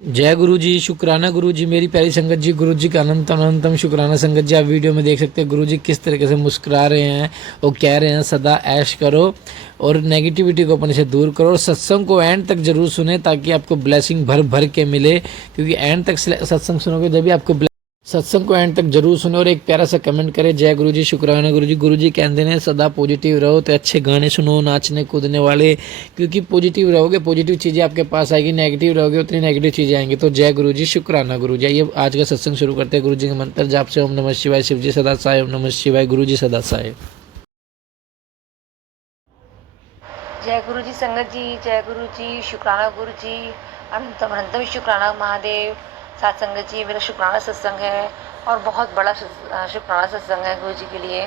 जय गुरु जी, शुक्राना गुरु जी, मेरी प्यारी संगत जी, गुरु जी का अनंत अनंतम शुक्राना। संगत जी, आप वीडियो में देख सकते हैं गुरु जी किस तरीके से मुस्कुरा रहे हैं और कह रहे हैं सदा ऐश करो और नेगेटिविटी को अपने से दूर करो और सत्संग को एंड तक जरूर सुने ताकि आपको ब्लेसिंग भर भर के मिले, क्योंकि एंड तक सत्संग सुनोगे जब भी आपको सत्संग को एंड तक जरूर सुने और एक प्यारा सा कमेंट करें। जय गुरु जी, शुक्राना गुरु जी। गुरु जी कहते हैं सदा पॉजिटिव रहो, तो अच्छे गाने सुनो, नाचने कूदने वाले, क्योंकि पॉजिटिव रहोगे पॉजिटिव चीज़ें आपके पास आएगी, नेगेटिव रहोगे उतनी नेगेटिव चीज़ें आएंगी। तो जय गुरु जी, शुक्राना गुरु जी। आइए आज का सत्संग शुरू करते हैं गुरु जी के मंत्र जाप से। ओम नमः शिवाय, शिव जी सदा सहाय। ओम नमः शिवाय, गुरु जी सदा सहाय। जय गुरु जी संगत जी, जय गुरु जी, शुक्राना गुरु जी, अनंतम अनंतम शुक्राना महादेव। साथ संगत जी, मेरा शुक्राना सत्संग है और बहुत बड़ा शुक्राना सत्संग है गुरु जी के लिए।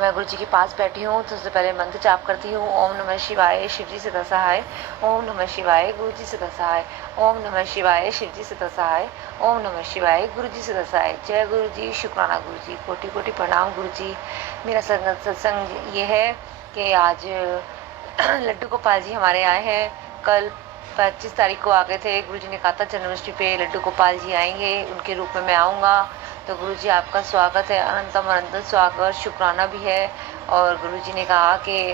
मैं गुरु जी के पास बैठी हूँ तो सबसे पहले मंत्र जाप करती हूँ। ओम नमः शिवाय, शिव जी सदा सहाय। ओम नमः शिवाय, गुरु जी सदा सहाय। ओम नमः शिवाय, शिव जी सदा सहाय। ओम नमः शिवाय, गुरु जी सदा सहाय। जय गुरु जी, शुक्राना गुरु जी, कोटि कोटि प्रणाम गुरु जी। मेरा सत्संग ये है कि आज लड्डू गोपाल जी हमारे आए हैं। कल 25 तारीख को आ गए थे। गुरु जी ने कहा था जन्माष्टमी पे लड्डू गोपाल जी आएंगे, उनके रूप में मैं आऊँगा। तो गुरु जी आपका स्वागत है, अनंतम अनंत स्वागत, शुक्राना भी है। और गुरु जी ने कहा कि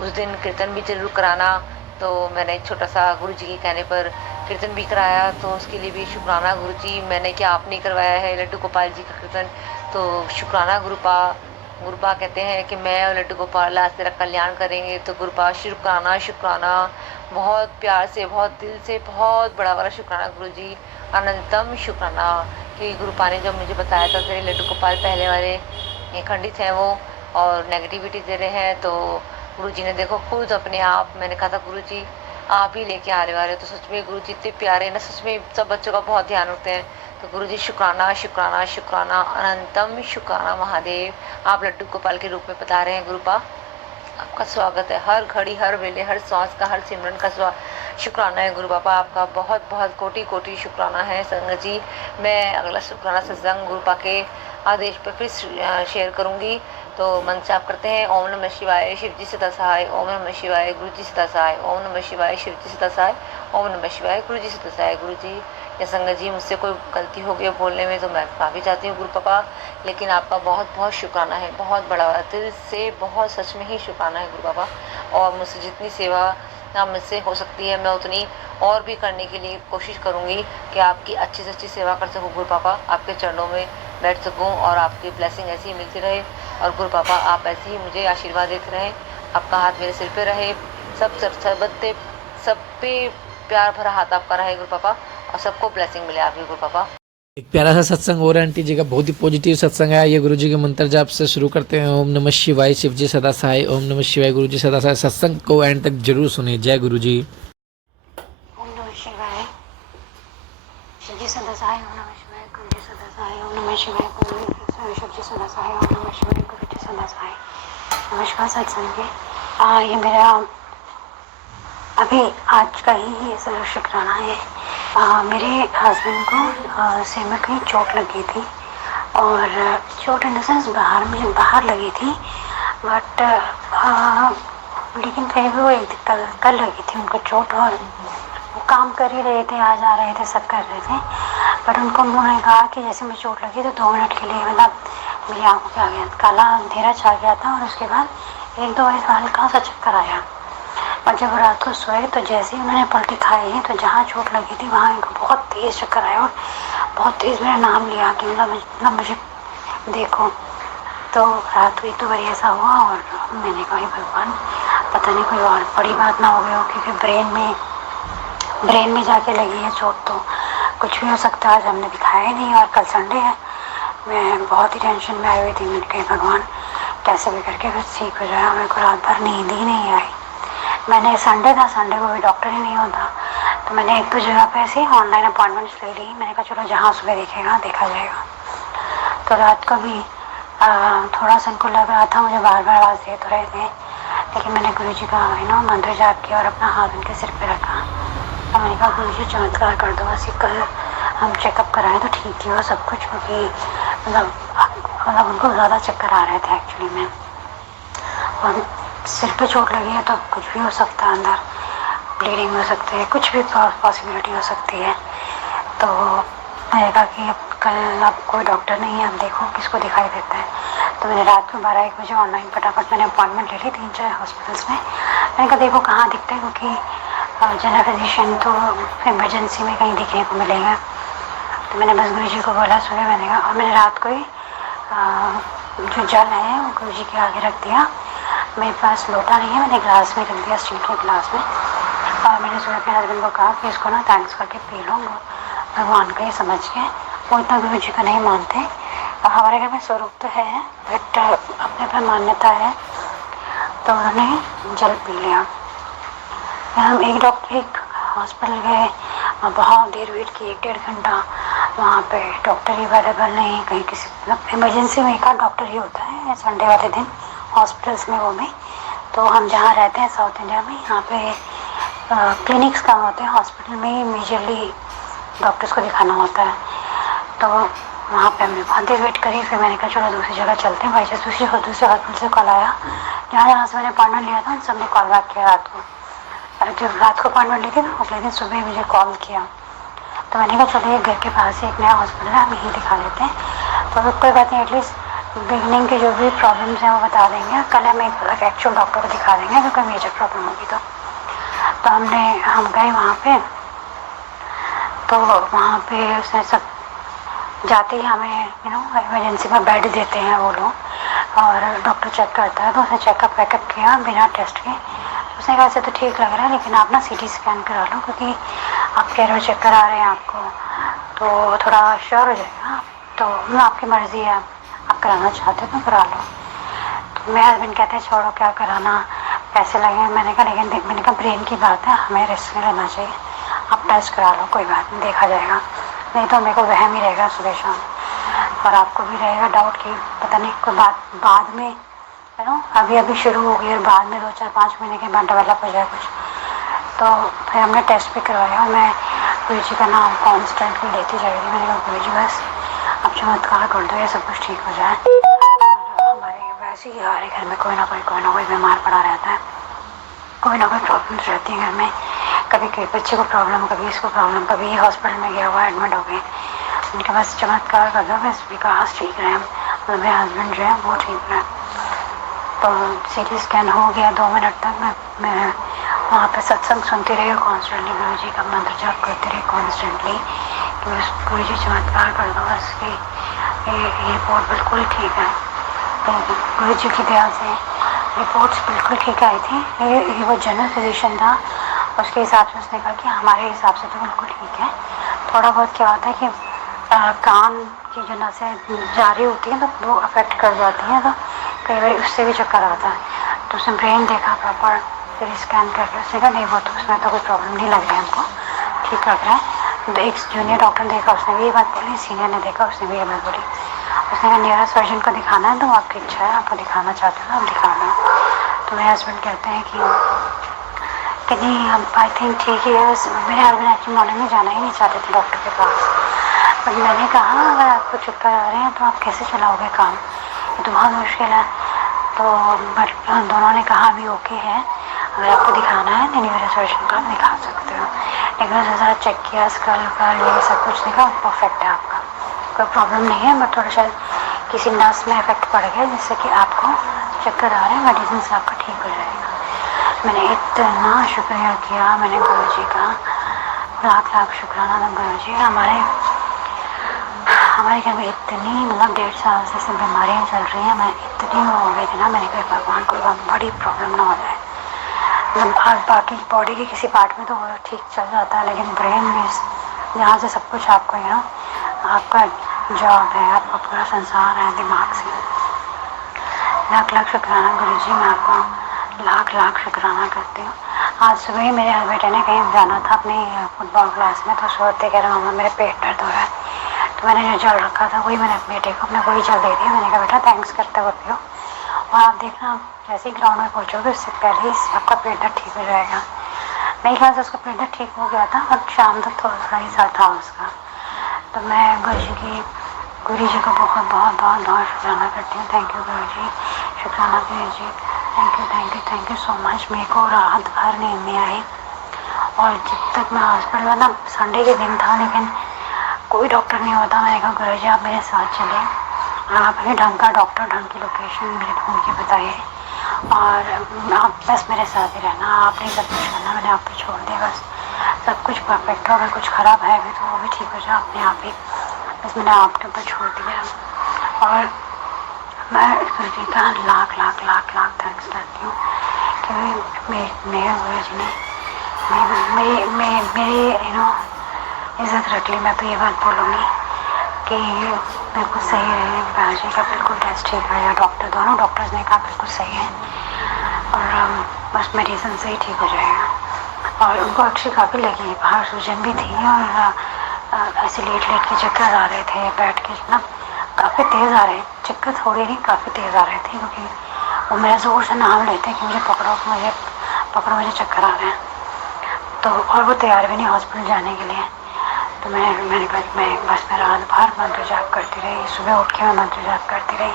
उस दिन कीर्तन भी जरूर कराना। तो मैंने छोटा सा गुरु जी के कहने पर कीर्तन भी कराया, तो उसके लिए भी शुक्राना गुरु जी। मैंने क्या आपने करवाया है लड्डू गोपाल जी का कीर्तन, तो शुक्राना गुरुपा। गुरुपा कहते हैं कि मैं और लड्डू गोपाल आज तेरा कल्याण करेंगे। तो गुरुपा शुक्राना शुक्राना, बहुत प्यार से, बहुत दिल से, बहुत बड़ा बड़ा शुक्राना गुरु जी, अनंतम शुक्राना। कि गुरुपा ने जब मुझे बताया था तेरे लड्डू गोपाल पहले वाले खंडित हैं वो और नेगेटिविटी दे रहे हैं, तो गुरु जी ने देखो खुद अपने आप, मैंने कहा था गुरु जी आप ही लेके आ रहे वाले। तो सच में गुरु जी इतने प्यारे ना, सच में सब बच्चों का बहुत ध्यान रखते हैं। तो गुरु जी शुक्राना शुक्राना शुक्राना, अनंतम शुक्राना महादेव। आप लड्डू गोपाल के रूप में बता रहे हैं गुरुपा, आपका स्वागत है। हर घड़ी, हर वेले, हर सांस का, हर सिमरन का शुक्राना है गुरु बाबा। आपका बहुत बहुत कोटि कोटि शुक्राना है संगत जी। मैं अगला शुक्राना सत्संग गुरुपा के आदेश पर फिर शेयर करूंगी। तो मन से आप करते हैं ओम नमः शिवाय, शिव जी सदा सहाय। ओम नमः शिवाय, गुरु जी सदा सहाय। ओम नमः शिवाय, शिव जी सदा सहाय। ओम नमः शिवाय, गुरु जी सदा सहाय। गुरु जी या संगत जी, मुझसे कोई गलती हो गई बोलने में तो मैं माफ़ी चाहती हूँ गुरु पापा, लेकिन आपका बहुत बहुत शुक्राना है, बहुत बड़ा दिल से, बहुत सच में ही शुक्राना है गुरु पापा। और मुझसे जितनी सेवा मुझसे हो सकती है मैं उतनी और भी करने के लिए कोशिश करूँगी कि आपकी अच्छी से अच्छी सेवा कर सकूँ गुरु पापा, आपके चरणों में बैठ सकूँ और आपकी ब्लेसिंग ऐसी ही मिलती रहे। और गुरु पापा आप ऐसे ही मुझे आशीर्वाद देते रहें, आपका हाथ मेरे सिर पे रहे, सब पे प्यार भरा हाथ आपका रहे गुरु पापा, और सबको ब्लेसिंग मिले आपकी गुरु पापा। एक प्यारा सा सत्संग हो रहा है आंटी जी का, बहुत ही पॉजिटिव सत्संग है। ये गुरु जी के मंत्र जाप से शुरू करते हैं। ओम नमः शिवाय, शिव जी सदा सहाय। ओम नमः शिवाय, गुरु जी सदा सहाय। सत्संग को एंड तक जरूर सुने। जय गुरु जी। ओम नमः शिवाय, शिव जी सदा सहाय। ओम नमः शिवाय, गुरु जी सदा सहाय। ओम नमः शिवाय, गुरु जी शिव जी सदा सहाय। ओम नमः शिवाय, गुरु जी सदा सहाय। नमस्कार सत्संग है। ये मेरा अभी आज का ही ये शुक्राना है। मेरे हस्बैंड को सिर में कहीं चोट लगी थी, और चोट इन द सेंस बाहर लगी थी, बट लेकिन फिर भी वो एक कल लगी थी उनको चोट, और वो काम कर ही रहे थे, आ जा रहे थे, सब कर रहे थे। बट उन्होंने कहा कि जैसे मुझे चोट लगी तो 2 मिनट के लिए मतलब मेरी आंखों पे आ गया, काला अंधेरा छा गया था, और उसके बाद 1-2 बार हल्का सा चक्कर आया। और जब रात को सोए तो जैसे ही उन्होंने पलटी खाई है तो जहाँ चोट लगी थी वहाँ इनको बहुत तेज़ चक्कर आया, और बहुत तेज़ मेरा नाम लिया कि मतलब मुझे देखो। तो रात हुई तो बड़ी ऐसा हुआ, और मैंने कहा भगवान पता नहीं कोई और बड़ी बात ना हो गई हो, क्योंकि ब्रेन में जाके लगी है चोट, तो कुछ भी हो सकता है। आज हमने दिखाया ही नहीं, और कल संडे है। मैं बहुत ही टेंशन में आई हुई थी। मैंने कहा भगवान कैसे भी करके कुछ ठीक हो जाए। मेरे को रात भर नींद ही नहीं आई। मैंने संडे को भी डॉक्टर ही नहीं होता, तो मैंने 1-2 जगह पे ऐसे ही ऑनलाइन अपॉइंटमेंट्स ले ली। मैंने कहा चलो जहाँ सुबह दिखेगा देखा जाएगा। तो रात को भी थोड़ा सा उनको लग रहा था, मुझे बार बार आवाज़ दे तो रहे थे, लेकिन मैंने गुरु जी का मंत्र जाप किया और अपना हाथ उनके सिर पे रखा। तो मैंने कहा गुरु जी चमत्कार कर दो, बस कल हम चेकअप कराएं तो ठीक ही हो सब कुछ, क्योंकि मतलब उनको ज़्यादा चक्कर आ रहे थे एक्चुअली में, और सिर पे चोट लगी है तो कुछ भी हो सकता है अंदर। ब्लीडिंग हो सकती है, कुछ भी पॉसिबिलिटी हो सकती है। तो मैंने कहा कि अब कल अब कोई डॉक्टर नहीं है, अब देखो किसको दिखाई देता है। तो मैंने रात को 12-1 बजे ऑनलाइन फटाफट मैंने अपॉइंटमेंट ले ली 3-4 हॉस्पिटल्स में। मैंने कहा देखो कहाँ दिखता है, क्योंकि जनरल फिजिशियन तो इमरजेंसी में कहीं दिखने को मिलेगा। तो मैंने बस गुरु जी को बोला सुबह, मैंने कहा, और मैंने रात को ही जो जल है वो गुरु जी के आगे रख दिया। मेरे पास लोटा नहीं है, मैंने ग्लास में रख दिया, स्टील के ग्लास में। और मैंने सुबह अपने हस्बैंड को कहा कि इसको ना थैंक्स करके पी लो भगवान का ये समझ के। वो इतना गुरु जी का नहीं मानते। हमारे घर में स्वरूप तो है, बट अपने पर मान्यता है, तो उन्होंने जल पी लिया। हम एक हॉस्पिटल गए, बहुत देर वेट की, 1-1.5 घंटा। वहाँ पे डॉक्टर ही अवेलेबल नहीं, कहीं किसी मतलब इमरजेंसी में एक आध डॉक्टर ही होता है संडे वाले दिन हॉस्पिटल्स में, वो भी। तो हम जहाँ रहते हैं साउथ इंडिया में, यहाँ पे क्लिनिक्स कम होते हैं, हॉस्पिटल में ही मेजरली डॉक्टर्स को दिखाना होता है। तो वहाँ पे हमने बहुत देर वेट करी। फिर मैंने कहा चलो दूसरी जगह चलते हैं। भाई साहब दूसरे हॉस्पिटल से कॉल आया, जहाँ से मैंने अपॉइंटमेंट लिया था उन सब ने कॉल बैक किया रात को। जब रात को अपॉइंटमेंट ली थी तो अगले दिन सुबह मुझे कॉल किया। तो मैंने कहा चलिए घर के पास ही एक नया हॉस्पिटल है, हम यहीं दिखा लेते हैं। तो कोई बात नहीं, एटलीस्ट बिगनिंग के जो भी प्रॉब्लम्स हैं वो बता देंगे, कल हम एक एक्चुअल डॉक्टर को दिखा देंगे अगर कोई मेजर प्रॉब्लम होगी तो हम गए वहाँ पे। तो वहाँ पे उसने सब जाते ही हमें इमरजेंसी में बेड देते हैं वो लोग, और डॉक्टर चेक करता है। तो उसने चेकअप वैकअप किया बिना टेस्ट के। उसने कहा ऐसे तो ठीक लग रहा है, लेकिन आप ना CT स्कैन करा लो, क्योंकि आप कह रहे हो चेक करा रहे हैं आपको, तो थोड़ा श्योर हो जाएगा। तो आपकी मर्ज़ी है, आप कराना चाहते हो तो करा लो। तो मेरे हस्बैंड कहते हैं छोड़ो क्या कराना, पैसे लगे। मैंने कहा ब्रेन की बात है, हमें रिस्क नहीं लेना चाहिए, आप टेस्ट करा लो, कोई बात नहीं, देखा जाएगा। नहीं तो मेरे को वहम ही रहेगा सुबह शाम, और आपको भी रहेगा डाउट कि पता नहीं कोई बाद में अभी शुरू हो गई और बाद में 2-4-5 महीने के बाद डेवलप हो जाए कुछ। तो फिर हमने टेस्ट भी करवाया, और मैं गुरु जी का नाम कॉन्स्टेंटली लेती जा रही थी। मैंने कहा गुरु जी बस अब चमत्कार कर दो, ये सब कुछ ठीक हो जाए। और हमारे वैसे ही हमारे घर में कोई ना कोई बीमार पड़ा रहता है, कोई ना कोई प्रॉब्लम्स रहती है घर में। कभी कोई बच्चे को प्रॉब्लम, कभी इसको प्रॉब्लम, कभी हॉस्पिटल में गया हुआ एडमिट हो गए। उनके पास चमत्कार कर दो, बस विकास ठीक रहे, मतलब मेरे हस्बैंड जो है वो ठीक रहे। तो CT स्कैन हो गया 2 मिनट तक। मैं वहाँ पे सत्संग सुनती रही, कॉन्स्टेंटली गुरु जी का मंत्र जाप करती रही कॉन्स्टेंटली कि गुरु जी चमत्कार कर दो बस कि ये रिपोर्ट बिल्कुल ठीक है। तो गुरु जी की दया से रिपोर्ट्स बिल्कुल ठीक आई थी। ये वो जनरल फिजिशियन था, उसके हिसाब से उसने कहा कि हमारे हिसाब से तो बिल्कुल ठीक है। थोड़ा बहुत क्या होता है कि कान की जो नसें जारी होती हैं तो वो अफेक्ट कर जाती हैं, तो कई बार उससे भी चक्कर आता है। तो उसने ब्रेन देखा प्रॉपर, फिर स्कैन करके उसने कहा नहीं वो तो उसमें तो कोई प्रॉब्लम नहीं लग रहा है, हमको ठीक लग रहा है। तो एक जूनियर डॉक्टर ने देखा, उसने भी ये बात बोली, सीनियर ने देखा, उसने भी ये बात बोली। उसने कहा न्यूरो सर्जन को दिखाना है तो आपकी इच्छा है, आपको दिखाना चाहते हो आप दिखा लो। तो मेरे हस्बैंड कहते हैं कि नहीं हम आई थिंक ठीक ही है। मेरे हस्बैंड एक्चुअली मॉर्निंग में जाना ही नहीं चाहते थे डॉक्टर के पास, बट मैंने कहा अगर आपको चक्कर आ रहे हैं तो आप कैसे चलाओगे काम, ये तो बहुत मुश्किल है। तो बट दोनों ने कहा अभी ओके है, अगर आपको दिखाना है तो न्यूरो सर्जन को आप दिखा सकते हो। लेकिन उसने सारा चेक किया, स्कल का ये सब कुछ देखा, परफेक्ट है, आपका कोई प्रॉब्लम नहीं है, बट थोड़ा शायद किसी नस में इफेक्ट पड़ गया जिससे कि आपको चक्कर आ रहे हैं, मेडिसिन से आपका ठीक हो जाएगा। मैंने इतना शुक्रिया किया, मैंने गुरु जी का लाख लाख शुक्राना था। गुरु जी हमारे घर में इतनी मतलब 1.5 साल से बीमारियाँ चल रही हैं, मैं इतनी हो गई थी ना, मैंने कहा भगवान कोई बड़ी प्रॉब्लम ना हो जाए। मतलब बाकी बॉडी के किसी पार्ट में तो ठीक चल जाता है, लेकिन ब्रेन में जहाँ से सब कुछ आपको आपका जॉब है, आपका पूरा संसार है दिमाग से। लाख लाख शुक्राना गुरु जी, मैं आपको लाख लाख शुक्राना करती हूँ। आज सुबह ही मेरे बेटे ने कहीं जाना था अपनी फुटबॉल क्लास में, तो सोते कह रहा मामा मेरे पेट दर्द हो रहा है। तो मैंने जो जल रखा था वही मैंने बेटे को अपने वही जल दे दिया। मैंने कहा बेटा थैंक्स करते हुए पियो, और आप देखना जैसे ही ग्राउंड में पहुँचोगे उससे पहले ही आपका पेट दर्द ठीक हो जाएगा। मेरे ख्याल से उसका पेट दर्द ठीक हो गया था, और शाम तक थोड़ा ही सा था उसका। तो मैं गुरु जी को बहुत बहुत बहुत बहुत शुक्राना करती हूँ। थैंक यू गुरु जी, शुक्राना गुरु जी, थैंक यू सो मच। मेरे को राहत भर नींद में आई, और जब तक मैं हॉस्पिटल, मतलब संडे के दिन था लेकिन कोई डॉक्टर नहीं होता। मैंने कहा गुरु जी आप मेरे साथ चले, आप हमें ढंग का डॉक्टर, ढंग की लोकेशन मेरे ढूंढ के बताइए और आप बस मेरे साथ ही रहना, आप नहीं सब कुछ करना, मैंने आप पे छोड़ दिया। बस सब कुछ परफेक्ट हो, अगर कुछ ख़राब है भी तो वो भी ठीक हो जाए अपने आप ही, बस मैंने आपके ऊपर छोड़ दिया। और मैं गुरु जी का लाख लाख लाख लाख थैंक्स करती हूँ क्योंकि मेरे गुरु जी ने मेरी इज़्ज़त रख ली। मैं तो ये बात बोलूँगी कि बिल्कुल सही है, बाजी का बिल्कुल टेस्ट ठीक है, या डॉक्टर, दोनों डॉक्टर्स ने कहा बिल्कुल सही है और बस मेडिसिन से ही ठीक हो जाएगा। और उनको एक्चुअली काफ़ी लगी, बाहर सूजन भी थी और ऐसे लेट के चक्कर आ रहे थे, बैठ के ना काफ़ी तेज़ आ रहे, चक्कर थोड़े नहीं काफ़ी तेज़ आ रहे थे क्योंकि वो मेरा ज़ोर से नाम लेते कि मुझे पकड़ो मुझे चक्कर आ रहे हैं। तो और वो तैयार भी नहीं हॉस्पिटल जाने के लिए। तो मैंने कहा मैं बस मैं रात भर मंत्र जाप करती रही, सुबह उठ के मैं मंत्र जाप करती रही,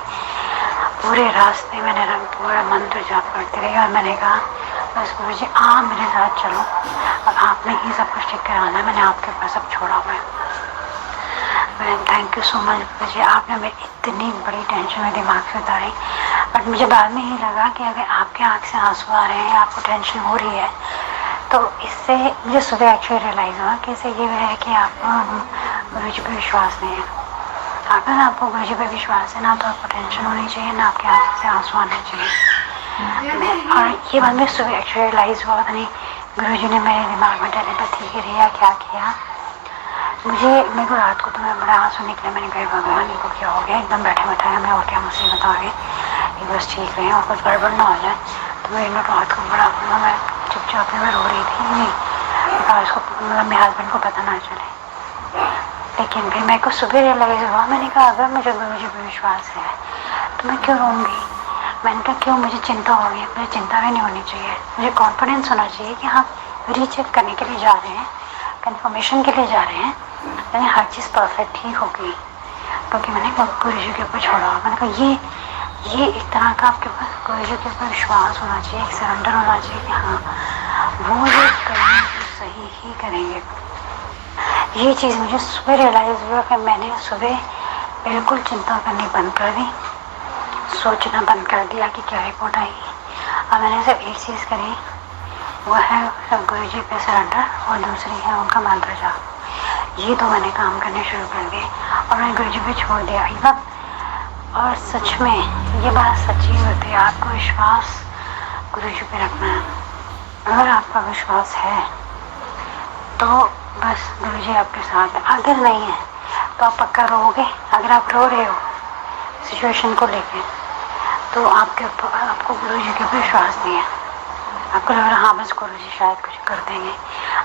पूरे रास्ते मैंने पूरा मंत्र जाप करती रही। और मैंने कहा बस गुरु जी आप मेरे साथ चलो और आपने ही सब कुछ ठीक कराना है, मैंने आपके ऊपर सब छोड़ा हुआ है। मैं थैंक यू सो मच गुरु जी, आपने मेरी इतनी बड़ी टेंशन मेरे दिमाग से उतारी। बट मुझे बाद में ही लगा कि अगर आपके आँख से आंसू आ रहे हैं, आपको टेंशन हो रही है, तो इससे मुझे सुबह एक्चुअली रियलाइज़ हुआ कि इससे ये है कि आपको गुरु जी पर विश्वास नहीं है। अगर आपको गुरु जी पर विश्वास है ना तो आपको टेंशन होनी चाहिए, ना आपके आँख से आंसू आने चाहिए। और ये बात मुझे सुबह एक्चुअली रियलाइज़ हुआ, पता नहीं गुरु जी ने मेरे दिमाग में टेलीपैथी करी या क्या किया। मेरे को रात को तो मैं बड़ा आंसू निकले, मैंने कहा भगवान इनको क्या हो गया, एकदम बैठे बैठाए हमें और क्या मुसीबत आ गई, ये बस ठीक रहे और कुछ गड़बड़ ना हो जाए। तो मेरे में रात को बड़ा मैं चुपचाप में रो रही थी, नहीं उसको मतलब मेरे हस्बैंड को पता ना चले। लेकिन फिर मेरे को सुबह रियलाइज़ हुआ, मैंने कहा अगर मुझे गुरु जी पर विश्वास है तो मैं क्यों रोऊँगी। मैंने कहा क्यों मुझे चिंता होगी, मुझे चिंता भी नहीं होनी चाहिए, मुझे कॉन्फिडेंस होना चाहिए कि हाँ रीचेक करने के लिए जा रहे हैं, कंफर्मेशन के लिए जा रहे हैं, यानी हर चीज़ परफेक्ट ही होगी क्योंकि मैंने गुरु जी के ऊपर छोड़ा। मैंने कहा ये एक तरह का आपके ऊपर गुरु जी के ऊपर विश्वास होना चाहिए, एक सरेंडर होना चाहिए कि हाँ वो जो करेंगे वो सही ही करेंगे। ये चीज़ मुझे सुबह रियलाइज़ हुआ कि मैंने सुबह बिल्कुल चिंता करनी बंद कर दी, सोचना बंद कर दिया कि क्या रिपोर्ट आएगी। और मैंने सिर्फ एक चीज़ करी, वो है गुरु जी पे सरेंडर और दूसरी है उनका मंत्र जाप। ये तो मैंने काम करने शुरू कर दिए और मैंने गुरु जी पे छोड़ दिया ये बात। और सच में ये बात सच्ची होती है, आपको विश्वास गुरु जी पे रखना है। अगर आपका विश्वास है तो बस गुरु जी आपके साथ है, अगर नहीं है तो आप पक्का रोओगे। अगर आप रो रहे हो सिचुएशन को लेके तो आपको गुरु जी के ऊपर विश्वास नहीं है, आपको लग रहा है हाँ बस गुरु जी शायद कुछ कर देंगे।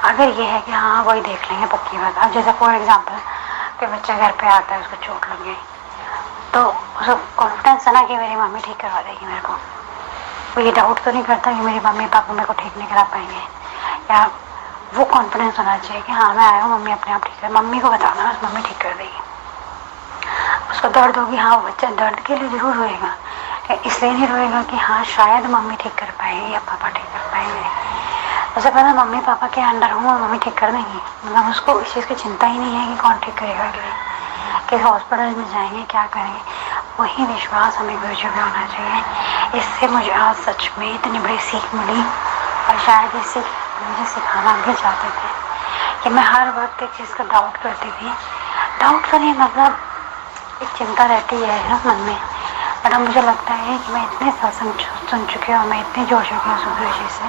अगर ये है कि हाँ वही देख लेंगे पक्की बात। अब जैसे फॉर एग्जांपल कि बच्चा घर पे आता है, उसको चोट लग गई, तो उसको कॉन्फिडेंस है ना कि मेरी मम्मी ठीक करवा देगी मेरे को। वो ये डाउट तो नहीं करता कि मेरी मम्मी पापा मेरे को ठीक नहीं करा पाएंगे, या वो कॉन्फिडेंस होना चाहिए कि हाँ मैं आया हूँ, मम्मी अपने आप ठीक कर, मम्मी को बताना बस मम्मी ठीक कर देगी। उसको दर्द होगी, हाँ वो बच्चा दर्द के लिए ज़रूर रोएगा, इसलिए नहीं रोएगा कि हाँ शायद मम्मी ठीक कर पाएगी या पापा ठीक कर पाएंगे। उसे पता मम्मी पापा के अंडर हूँ और मम्मी ठीक कर देंगी, मतलब उसको इस चीज़ की चिंता ही नहीं है कि कौन ठीक करेगा, किस हॉस्पिटल में जाएंगे, क्या करेंगे। वही विश्वास हमें गुरु जी पे होना चाहिए। इससे मुझे आज सच में इतनी बड़ी सीख मिली और शायद ये सीख मुझे सिखाना भी चाहते थे कि मैं हर वक्त एक चीज़ का डाउट करती थी। डाउट तो नहीं, मतलब एक चिंता रहती है ना मन में। बट अब मुझे लगता है कि मैं इतने सत्संग सुन चुकी हूँ, मैं इतनी जोड़ चुकी हूँ गुरु जी से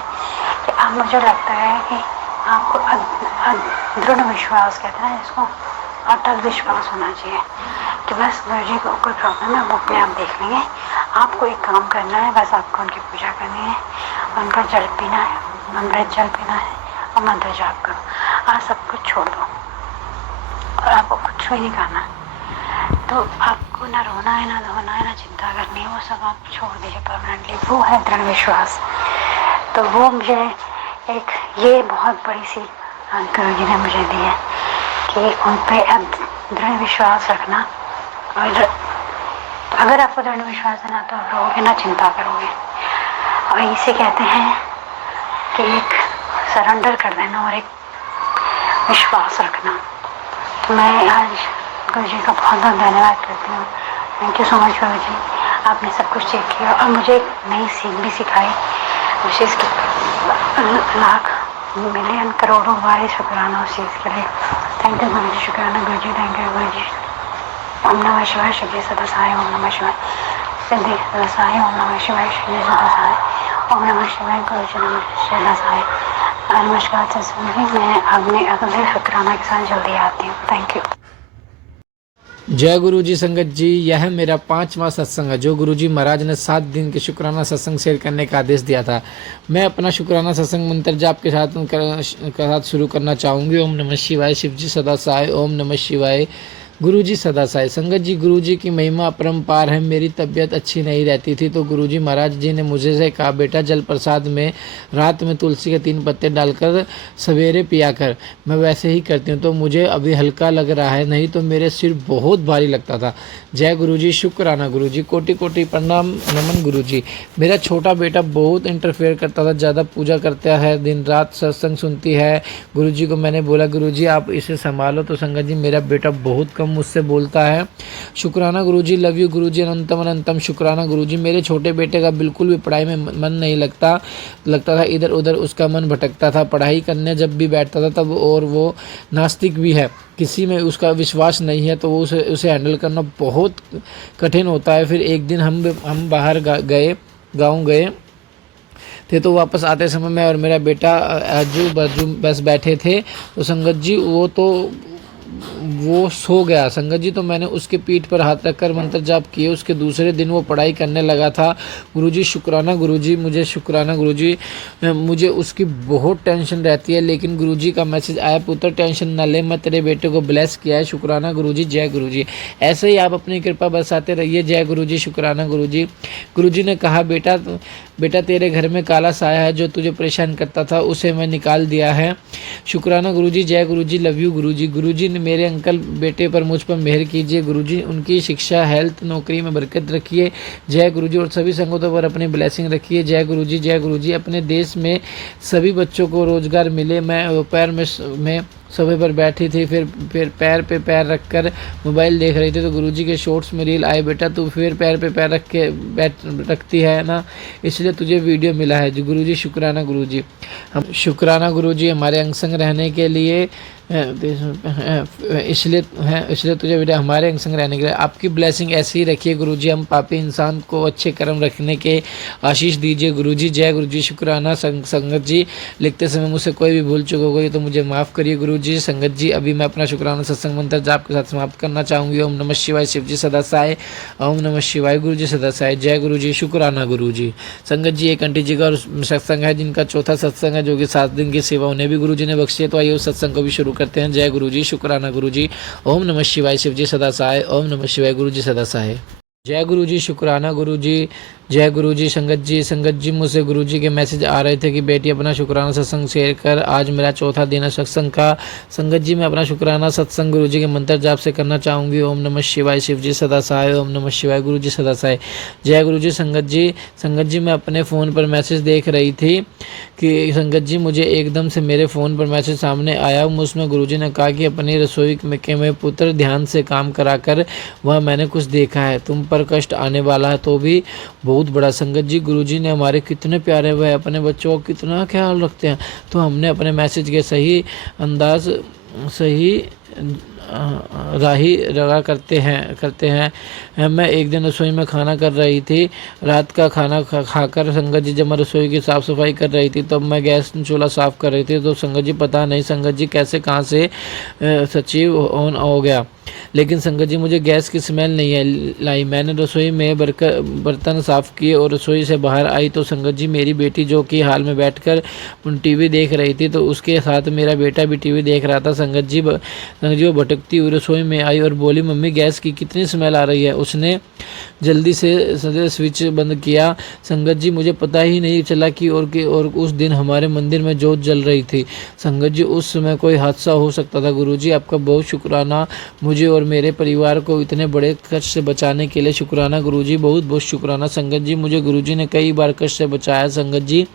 कि अब मुझे लगता है कि आपको दृढ़ विश्वास कहते हैं इसको, अटल विश्वास होना चाहिए कि बस गुरु जी को कोई प्रॉब्लम है वो अपने आप देख लेंगे। आपको एक काम करना है, बस आपको उनकी पूजा करनी है, उनका जल पीना है, अमृत जल पीना है और मंत्र जाप करो। आज सब कुछ छोड़ दो और आपको कुछ भी नहीं करना। तो आपको ना रोना है, ना धोना है, ना चिंता करनी है, वो सब आप छोड़ दीजिए परमानेंटली। वो है दृढ़ विश्वास। तो वो मुझे एक ये बहुत बड़ी सी गुरु जी ने मुझे दी है कि उन पर दृढ़ विश्वास रखना। और अगर आपको दृढ़ विश्वास है ना तो आप रोगे ना चिंता करोगे। और इसे कहते हैं कि एक सरेंडर कर देना और एक विश्वास रखना। मैं आज गुरु जी का बहुत बहुत धन्यवाद करती हूँ। थैंक यू सो मच गुरु जी, आपने सब कुछ चेक किया और मुझे एक नई सीख भी सिखाई, मुझे इसके लाख मिलियन करोड़ों बार शुक्राना उस चीज़ के लिए। थैंक यू गुरु जी, शुक्राना गुरु जी, थैंक यू गुरु जी। ओम नमः शिवाय, शिव सदा सहाय, ओम नमः शिवाय, सिद्धि सदा सहाय, ओम नमः शिवाय, शिव सदा सहाय, ओम नमः शिवाय, गुरु जी नमः सदा सहाय। नमस्कार सत्संग, मैं अपने अगले शुक्राना के साथ जल्दी आती हूँ। Thank you. जय गुरु जी संगत जी, यह मेरा 5वां सत्संग है जो गुरु जी महाराज ने 7 दिन के शुक्राना सत्संग शेयर करने का आदेश दिया था। मैं अपना शुक्राना सत्संग मंत्र जाप के साथ शुरू करना चाहूँगी। ओम नमः शिवाय, शिव जी सदा सहाय, ओम नमः शिवाय, गुरु जी सदा सहाय। संगत जी, गुरु जी की महिमा अपरंपार है। मेरी तबीयत अच्छी नहीं रहती थी तो गुरु जी महाराज जी ने मुझे से कहा, बेटा जल प्रसाद में रात में तुलसी के 3 पत्ते डालकर सवेरे पिया कर। मैं वैसे ही करती हूँ तो मुझे अभी हल्का लग रहा है, नहीं तो मेरे सिर बहुत भारी लगता था। जय गुरु जी, शुक्राना गुरु जी, कोटि कोटि प्रणाम नमन गुरु जी। मेरा छोटा बेटा बहुत इंटरफेयर करता था, ज़्यादा पूजा करता है, दिन रात सत्संग सुनती है। गुरु जी को मैंने बोला, गुरु जी आप इसे संभालो, तो संगत जी मेरा बेटा बहुत कम मुझसे बोलता है। शुक्राना गुरु जी, लव यू गुरु जी, अनंतम अनंतम शुक्राना गुरु जी। मेरे छोटे बेटे का बिल्कुल भी पढ़ाई में मन नहीं लगता था, इधर उधर उसका मन भटकता था। पढ़ाई करने जब भी बैठता था तब, और वो नास्तिक भी है, किसी में उसका विश्वास नहीं है, तो वो उसे हैंडल करना बहुत कठिन होता है। फिर एक दिन हम बाहर गाँव गए थे, तो वापस आते समय मैं और मेरा बेटा आजू बाजू बस बैठे थे, तो संगत जी वो सो गया। संगत जी, तो मैंने उसके पीठ पर हाथ रखकर मंत्र जाप किए। उसके दूसरे दिन वो पढ़ाई करने लगा था। गुरुजी शुक्राना गुरुजी, मुझे शुक्राना गुरुजी, मुझे उसकी बहुत टेंशन रहती है, लेकिन गुरुजी का मैसेज आया, पुत्र टेंशन न ले, मैं तेरे बेटे को ब्लेस किया है। शुक्राना गुरुजी, जय गुरुजी। ऐसे ही आप अपनी कृपा बरसाते रहिए। जय गुरुजी, शुक्राना गुरुजी। गुरुजी ने कहा, बेटा तेरे घर में काला साया है जो तुझे परेशान करता था, उसे मैं निकाल दिया है। शुक्राना गुरुजी, जय गुरुजी, लव यू गुरुजी। गुरुजी ने मेरे अंकल बेटे पर मुझ पर मेहर कीजिए। गुरुजी उनकी शिक्षा, हेल्थ, नौकरी में बरकत रखिए। जय गुरुजी, और सभी संगतों पर अपनी ब्लेसिंग रखिए। जय गुरुजी, जय गुरुजी। अपने देश में सभी बच्चों को रोजगार मिले। मैं दोपहर में सोफे पर बैठी थी, फिर पैर पे पैर रखकर मोबाइल देख रही थी, तो गुरुजी के शॉर्ट्स में रील आए, बेटा तू फिर पैर पे पैर रखती है ना, इसलिए तुझे वीडियो मिला है। गुरुजी शुक्राना गुरुजी। हम शुक्राना गुरुजी, हमारे अंग संग रहने के लिए इसलिए तुझे बेटा हमारे अंग संग रहने के लिए आपकी ब्लेसिंग ऐसी ही रखिए गुरुजी। हम पापी इंसान को अच्छे कर्म रखने के आशीष दीजिए गुरुजी। जय गुरुजी, शुक्राना। संगत जी, लिखते समय मुझसे कोई भी भूल चूक हो गई तो मुझे माफ़ करिए गुरुजी। संगत जी, अभी मैं अपना शुक्राना सत्संग मंत्र जाप के साथ समाप्त करना चाहूँगी। ओम नमः शिवाय, शिव जी सदा सहाय, ओम नमः शिवाय, गुरु जी सदा सहाय। जय गुरुजी, शुक्राना गुरुजी। संगत जी, एक आंटी जी का सत्संग है जिनका चौथा सत्संग है, जो कि 7 दिन की सेवा उन्हें भी गुरुजी ने बख्शी है, तो आइए उस सत्संग को भी शुरू करते हैं। जय गुरुजी, शुक्राना गुरुजी। ओम नमः शिवाय, शिव जी सदा सहाय, ओम नमः शिवाय, गुरु जी सदा सहाय। जय गुरुजी, शुक्राना गुरुजी। जय गुरुजी। संगत जी, मुझसे गुरुजी के मैसेज आ रहे थे कि बेटी अपना शुक्राना सत्संग शेयर कर। आज मेरा चौथा दिन है सत्संग का। संगत जी, मैं अपना शुक्राना सत्संग गुरुजी के मंत्र जाप से करना चाहूँगी। ओम नमः शिवाय, शिव जी सदा सहाय, ओम नमः शिवाय, गुरु जी सदा सहाय। जय गुरुजी। संगत जी, मैं अपने फ़ोन पर मैसेज देख रही थी कि संगत जी, मुझे एकदम से मेरे फ़ोन पर मैसेज सामने आया। उसमें गुरुजी ने कहा कि अपनी रसोई में पुत्र ध्यान से काम कराकर वह मैंने कुछ देखा है, तुम पर कष्ट आने वाला है तो भी बहुत बड़ा। संगत जी, गुरुजी ने हमारे कितने प्यारे, वह अपने बच्चों का कितना ख्याल रखते हैं, तो हमने अपने मैसेज के सही अंदाज, सही राही रगा करते हैं। मैं एक दिन रसोई में खाना कर रही थी, रात का खाना खाकर संगत जी जब मैं रसोई की साफ़ सफाई कर रही थी, तब मैं गैस चूल्हा साफ़ कर रही थी, तो संगत जी पता नहीं संगत जी कैसे कहाँ से सचिव ऑन हो गया, लेकिन संगत जी मुझे गैस की स्मेल नहीं लाई। मैंने रसोई में बर्तन साफ़ किए और रसोई से बाहर आई, तो संगत जी मेरी बेटी जो कि हाल में बैठकर टीवी देख रही थी, तो उसके साथ मेरा बेटा भी टीवी देख रहा था। संगत जी वो भटकती हुई रसोई में आई और बोली, मम्मी गैस की कितनी स्मेल आ रही है। उसने जल्दी से स्विच बंद किया। संगत जी, मुझे पता ही नहीं चला कि और उस दिन हमारे मंदिर में जोत जल रही थी। संगत जी, उस समय कोई हादसा हो सकता था। गुरुजी, आपका बहुत शुक्राना, मुझे और मेरे परिवार को इतने बड़े कष्ट से बचाने के लिए शुक्राना गुरुजी, बहुत बहुत शुक्राना। संगत जी, मुझे गुरुजी ने कई बार कष्ट से बचाया। संगत जी,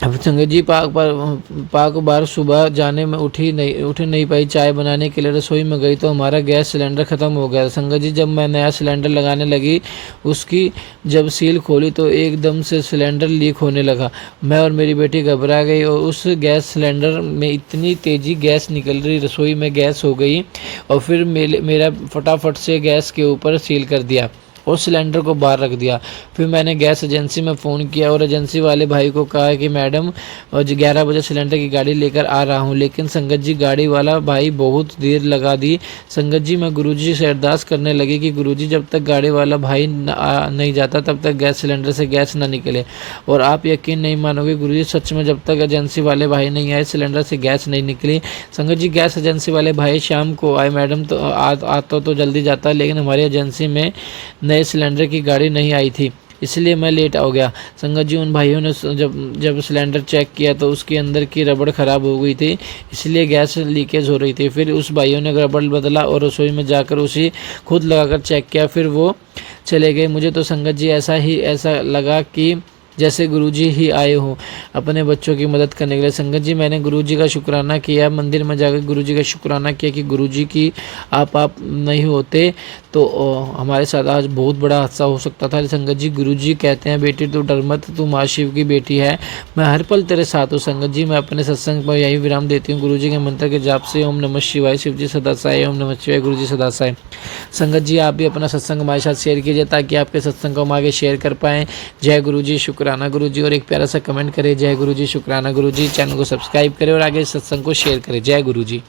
अब संगत जी पाक बार सुबह जाने में उठ नहीं पाई। चाय बनाने के लिए रसोई में गई तो हमारा गैस सिलेंडर ख़त्म हो गया। संगत जी जब मैं नया सिलेंडर लगाने लगी, उसकी जब सील खोली तो एकदम से सिलेंडर लीक होने लगा। मैं और मेरी बेटी घबरा गई और उस गैस सिलेंडर में इतनी तेज़ी गैस निकल रही, रसोई में गैस हो गई। और फिर मेरा फटाफट से गैस के ऊपर सील कर दिया और सिलेंडर को बाहर रख दिया। फिर मैंने गैस एजेंसी में फ़ोन किया और एजेंसी वाले भाई को कहा कि मैडम 11 बजे सिलेंडर की गाड़ी लेकर आ रहा हूँ, लेकिन संगत जी गाड़ी वाला भाई बहुत देर लगा दी। संगत जी मैं गुरुजी से अरदास करने लगी कि गुरुजी जब तक गाड़ी वाला भाई नहीं जाता तब तक गैस सिलेंडर से गैस ना निकले। और आप यकीन नहीं मानोगे गुरुजी, सच में जब तक एजेंसी वाले भाई नहीं आए सिलेंडर से गैस नहीं निकली। संगत जी गैस एजेंसी वाले भाई शाम को आए। मैडम तो आता तो जल्दी जाता, लेकिन हमारी एजेंसी में नए सिलेंडर की गाड़ी नहीं आई थी, इसलिए मैं लेट हो गया। संगत जी उन भाइयों ने जब सिलेंडर चेक किया तो उसके अंदर की रबड़ ख़राब हो गई थी, इसलिए गैस लीकेज हो रही थी। फिर उस भाइयों ने रबड़ बदला और रसोई में जाकर उसी खुद लगाकर चेक किया, फिर वो चले गए। मुझे तो संगत जी ऐसा लगा कि जैसे गुरुजी ही आए हो अपने बच्चों की मदद करने के लिए। संगत जी मैंने गुरुजी का शुक्राना किया, मंदिर में जाकर गुरुजी का शुक्राना किया कि गुरुजी की आप नहीं होते तो हमारे साथ आज बहुत बड़ा हादसा हो सकता था। संगत जी गुरुजी कहते हैं बेटी तू डर मत, तू माँ शिव की बेटी है, मैं हर पल तेरे साथ हूँ। संगत जी मैं अपने सत्संग पर यही विराम देती हूँ गुरुजी के मंत्र के जाप से। ओम नमः शिवाय, शिव जी सदा साई, ओम नमः शिवाय, गुरुजी सदा साई। संगत जी आप भी अपना सत्संग हमारे साथ शेयर कीजिए ताकि आपके सत्संग को हम आगे शेयर कर पाएँ। जय गुरुजी, शुक्राना गुरुजी, और एक प्यारा सा कमेंट करें जय गुरुजी, शुक्राना गुरुजी। चैनल को सब्सक्राइब करें और आगे सत्संग को शेयर करें। जय गुरुजी।